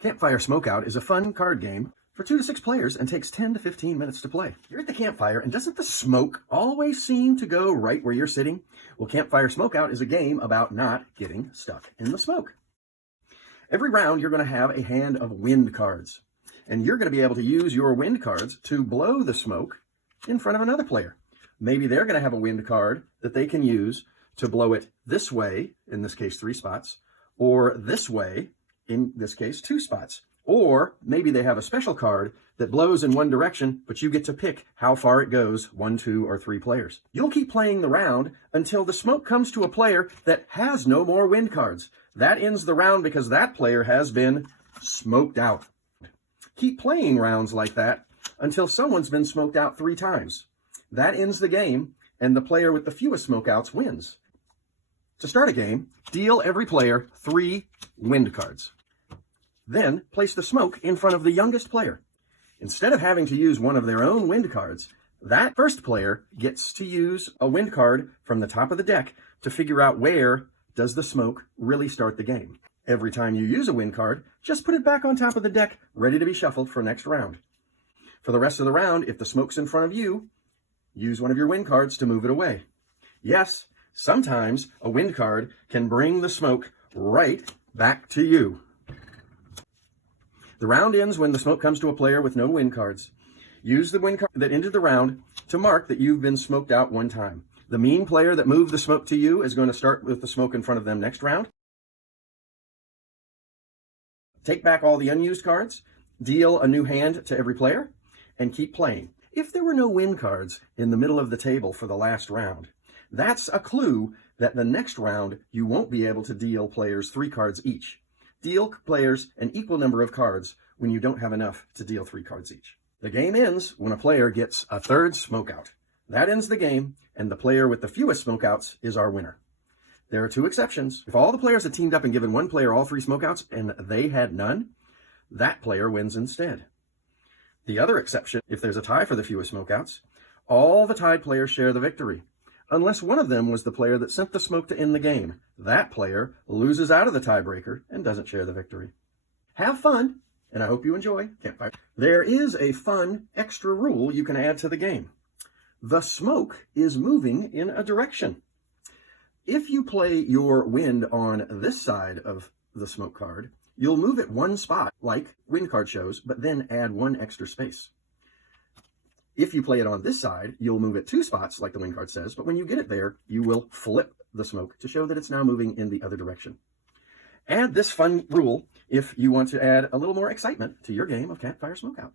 Campfire Smokeout is a fun card game for 2 to 6 players and takes 10 to 15 minutes to play. You're at the campfire, and doesn't the smoke always seem to go right where you're sitting? Well, Campfire Smokeout is a game about not getting stuck in the smoke. Every round, you're going to have a hand of wind cards, and you're going to be able to use your wind cards to blow the smoke in front of another player. Maybe they're going to have a wind card that they can use to blow it this way, in this case 3 spots, or this way, in this case 2 spots. Or maybe they have a special card that blows in one direction, but you get to pick how far it goes, 1, 2, or 3 players. You'll keep playing the round until the smoke comes to a player that has no more wind cards. That ends the round because that player has been smoked out. Keep playing rounds like that until someone's been smoked out 3 times. That ends the game, and the player with the fewest smokeouts wins. To start a game, deal every player 3 wind cards. Then place the smoke in front of the youngest player. Instead of having to use one of their own wind cards, that first player gets to use a wind card from the top of the deck to figure out where does the smoke really start the game. Every time you use a wind card, just put it back on top of the deck, ready to be shuffled for next round. For the rest of the round, if the smoke's in front of you, use one of your wind cards to move it away. Yes, sometimes a wind card can bring the smoke right back to you. The round ends when the smoke comes to a player with no wind cards. Use the wind card that ended the round to mark that you've been smoked out 1 time. The mean player that moved the smoke to you is going to start with the smoke in front of them next round. Take back all the unused cards, deal a new hand to every player, and keep playing. If there were no wind cards in the middle of the table for the last round, that's a clue that the next round you won't be able to deal players 3 cards each. Deal players an equal number of cards when you don't have enough to deal 3 cards each. The game ends when a player gets a 3rd smokeout. That ends the game, and the player with the fewest smokeouts is our winner. There are 2 exceptions. If all the players had teamed up and given one player all 3 smokeouts and they had none, that player wins instead. The other exception, if there's a tie for the fewest smokeouts, all the tied players share the victory. Unless one of them was the player that sent the smoke to end the game. That player loses out of the tiebreaker and doesn't share the victory. Have fun, and I hope you enjoy Campfire. There is a fun extra rule you can add to the game. The smoke is moving in a direction. If you play your wind on this side of the smoke card, you'll move it 1 spot, like wind card shows, but then add 1 extra space. If you play it on this side, you'll move it 2 spots, like the wind card says, but when you get it there, you will flip the smoke to show that it's now moving in the other direction. Add this fun rule if you want to add a little more excitement to your game of Campfire Smokeout.